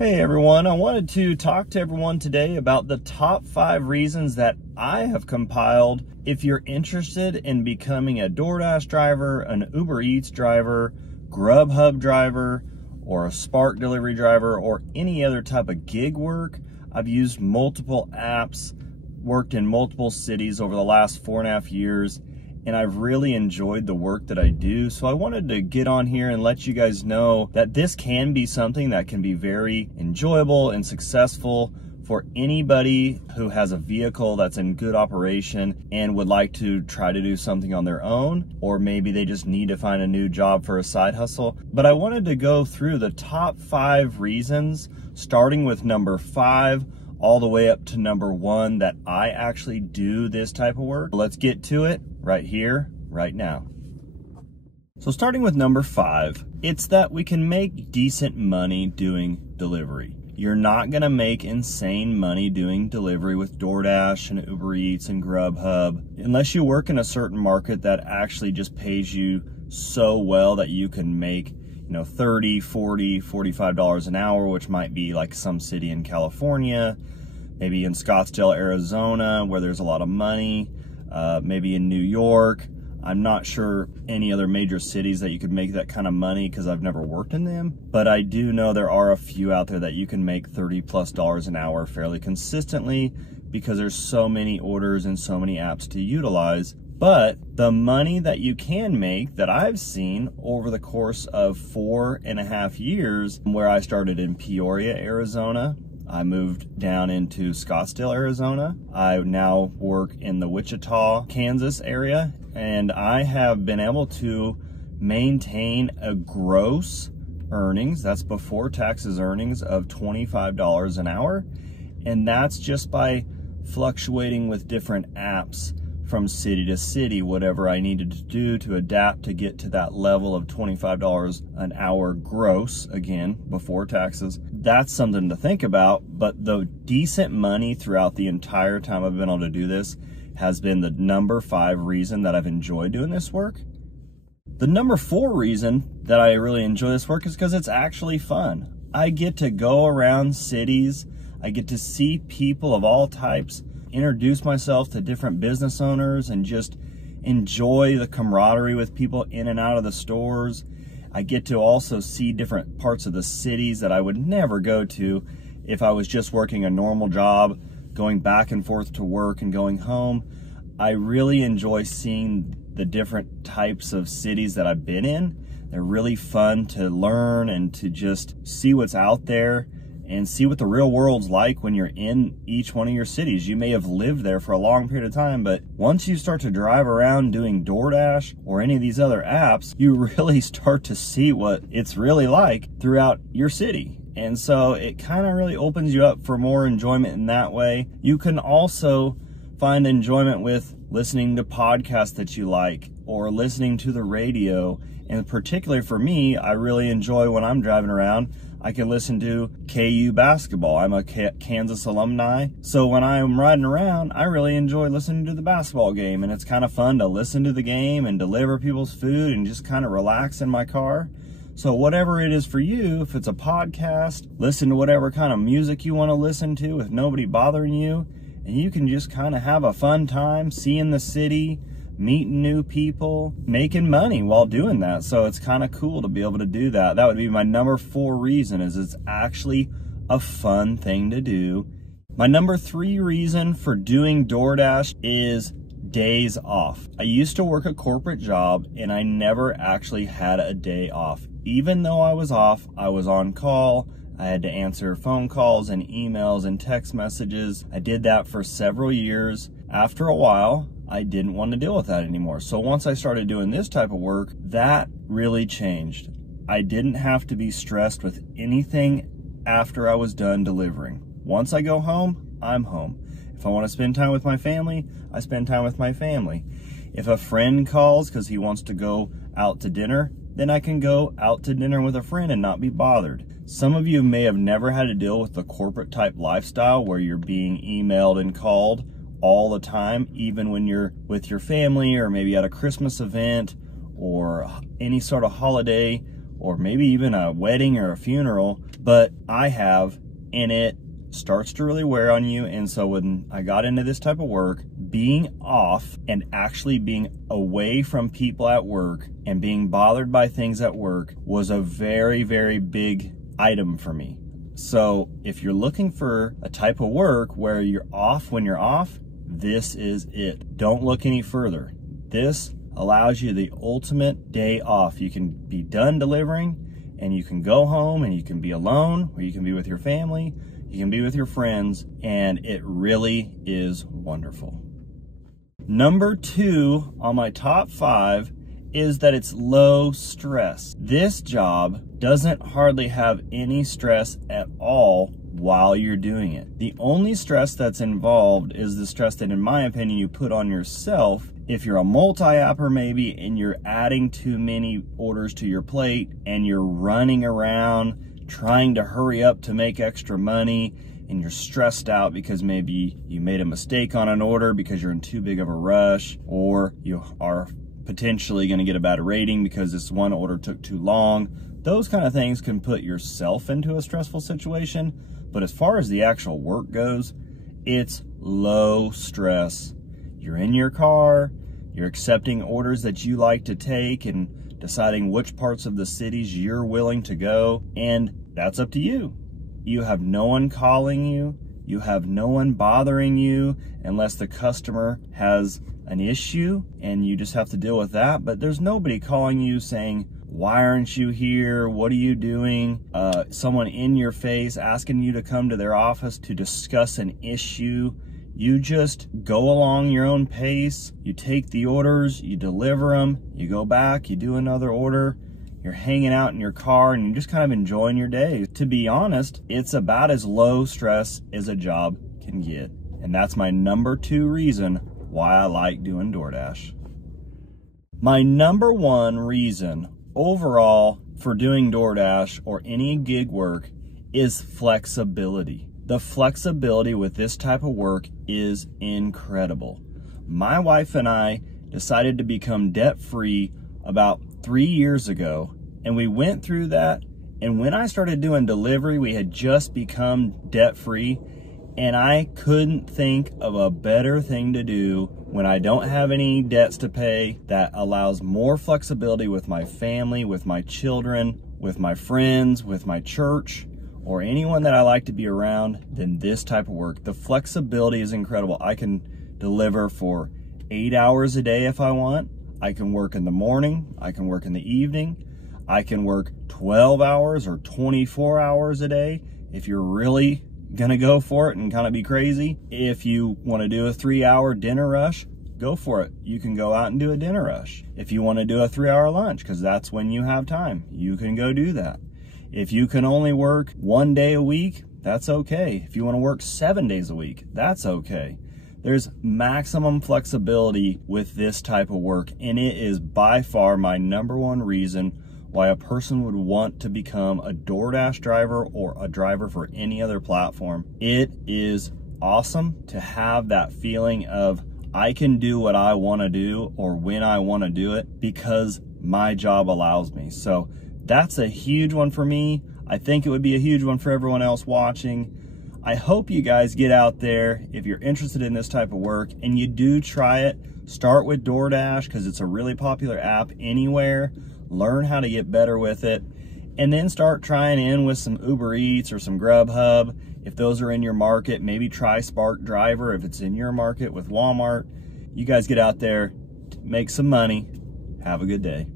Hey everyone, I wanted to talk to everyone today about the top 5 reasons that I have compiled if you're interested in becoming a DoorDash driver, an Uber Eats driver, Grubhub driver, or a Spark delivery driver, or any other type of gig work. I've used multiple apps, worked in multiple cities over the last 4.5 years, and I've really enjoyed the work that I do. So I wanted to get on here and let you guys know that this can be something that can be very enjoyable and successful for anybody who has a vehicle that's in good operation and would like to try to do something on their own, or maybe they just need to find a new job for a side hustle. But I wanted to go through the top 5 reasons, starting with number 5 all the way up to number 1, that I actually do this type of work. Let's get to it right here, right now. So starting with number 5, it's that we can make decent money doing delivery. You're not gonna make insane money doing delivery with DoorDash and Uber Eats and Grubhub unless you work in a certain market that actually just pays you so well that you can make, you know, $30, $40, $45 an hour, which might be like some city in California, maybe in Scottsdale, Arizona, where there's a lot of money, maybe in New York. I'm not sure any other major cities that you could make that kind of money because I've never worked in them, but I do know there are a few out there that you can make $30+ an hour fairly consistently because there's so many orders and so many apps to utilize. But the money that you can make that I've seen over the course of 4.5 years, where I started in Peoria, Arizona, I moved down into Scottsdale, Arizona. I now work in the Wichita, Kansas area, and I have been able to maintain a gross earnings, that's before taxes earnings, of $25 an hour. And that's just by fluctuating with different apps from city to city, whatever I needed to do to adapt to get to that level of $25 an hour gross, again, before taxes. That's something to think about, but the decent money throughout the entire time I've been able to do this has been the number 5 reason that I've enjoyed doing this work. The number 4 reason that I really enjoy this work is because it's actually fun. I get to go around cities, I get to see people of all types, introduce myself to different business owners, and just enjoy the camaraderie with people in and out of the stores. I get to also see different parts of the cities that I would never go to if I was just working a normal job, going back and forth to work and going home. I really enjoy seeing the different types of cities that I've been in. They're really fun to learn and to just see what's out there and see what the real world's like when you're in each one of your cities. You may have lived there for a long period of time, but once you start to drive around doing DoorDash or any of these other apps, you really start to see what it's really like throughout your city. And so it kind of really opens you up for more enjoyment in that way. You can also find enjoyment with listening to podcasts that you like or listening to the radio. And particularly for me, I really enjoy when I'm driving around, I can listen to KU basketball. I'm a Kansas alumni, so when I'm riding around, I really enjoy listening to the basketball game, and it's kind of fun to listen to the game and deliver people's food and just kind of relax in my car. So whatever it is for you, if it's a podcast, listen to whatever kind of music you want to listen to with nobody bothering you, and you can just kind of have a fun time seeing the city, meeting new people, making money while doing that. So it's kind of cool to be able to do that. That would be my number 4 reason, is it's actually a fun thing to do. My number 3 reason for doing DoorDash is days off. I used to work a corporate job and I never actually had a day off. Even though I was off, I was on call. I had to answer phone calls and emails and text messages. I did that for several years. After a while, I didn't want to deal with that anymore. So once I started doing this type of work, that really changed. I didn't have to be stressed with anything after I was done delivering. Once I go home, I'm home. If I want to spend time with my family, I spend time with my family. If a friend calls because he wants to go out to dinner, then I can go out to dinner with a friend and not be bothered. Some of you may have never had to deal with the corporate type lifestyle where you're being emailed and called all the time, even when you're with your family or maybe at a Christmas event or any sort of holiday or maybe even a wedding or a funeral, but I have, and it starts to really wear on you. And so when I got into this type of work, being off and actually being away from people at work and being bothered by things at work was a very, very big item for me. So if you're looking for a type of work where you're off when you're off, this is it. Don't look any further. This allows you the ultimate day off. You can be done delivering and you can go home and you can be alone, or you can be with your family, you can be with your friends, and it really is wonderful. Number 2 on my top 5 is that it's low stress. This job doesn't hardly have any stress at all while you're doing it. The only stress that's involved is the stress that, in my opinion, you put on yourself if you're a multi-apper maybe and you're adding too many orders to your plate and you're running around trying to hurry up to make extra money, and you're stressed out because maybe you made a mistake on an order because you're in too big of a rush, or you are potentially going to get a bad rating because this one order took too long. Those kind of things can put yourself into a stressful situation. But as far as the actual work goes, it's low stress. You're in your car, you're accepting orders that you like to take and deciding which parts of the cities you're willing to go, and that's up to you. You have no one calling you, you have no one bothering you unless the customer has an issue and you just have to deal with that. But there's nobody calling you saying, why aren't you here? What are you doing? Someone in your face asking you to come to their office to discuss an issue. You just go along your own pace. You take the orders, you deliver them, you go back, you do another order. You're hanging out in your car and you're just kind of enjoying your day. To be honest, it's about as low stress as a job can get. And that's my number 2 reason why I like doing DoorDash. My number 1 reason overall for doing DoorDash or any gig work is flexibility. The flexibility with this type of work is incredible. My wife and I decided to become debt-free about 3 years ago, and we went through that. And when I started doing delivery, we had just become debt-free, and I couldn't think of a better thing to do when I don't have any debts to pay that allows more flexibility with my family, with my children, with my friends, with my church, or anyone that I like to be around than this type of work. The flexibility is incredible. I can deliver for 8 hours a day if I want. I can work in the morning, I can work in the evening, I can work 12 hours or 24 hours a day if you're really gonna go for it and kind of be crazy. If you want to do a 3-hour dinner rush, go for it. You can go out and do a dinner rush. If you want to do a 3-hour lunch, because that's when you have time, you can go do that. If you can only work 1 day a week, that's okay. If you want to work 7 days a week, that's okay. There's maximum flexibility with this type of work, and it is by far my number 1 reason why a person would want to become a DoorDash driver or a driver for any other platform. It is awesome to have that feeling of I can do what I want to do or when I want to do it because my job allows me. So that's a huge one for me. I think it would be a huge one for everyone else watching. I hope you guys get out there if you're interested in this type of work and you do try it. Start with DoorDash because it's a really popular app anywhere. Learn how to get better with it, and then start trying in with some Uber Eats or some Grubhub. If those are in your market, maybe try Spark Driver if it's in your market with Walmart. You guys get out there, make some money. Have a good day.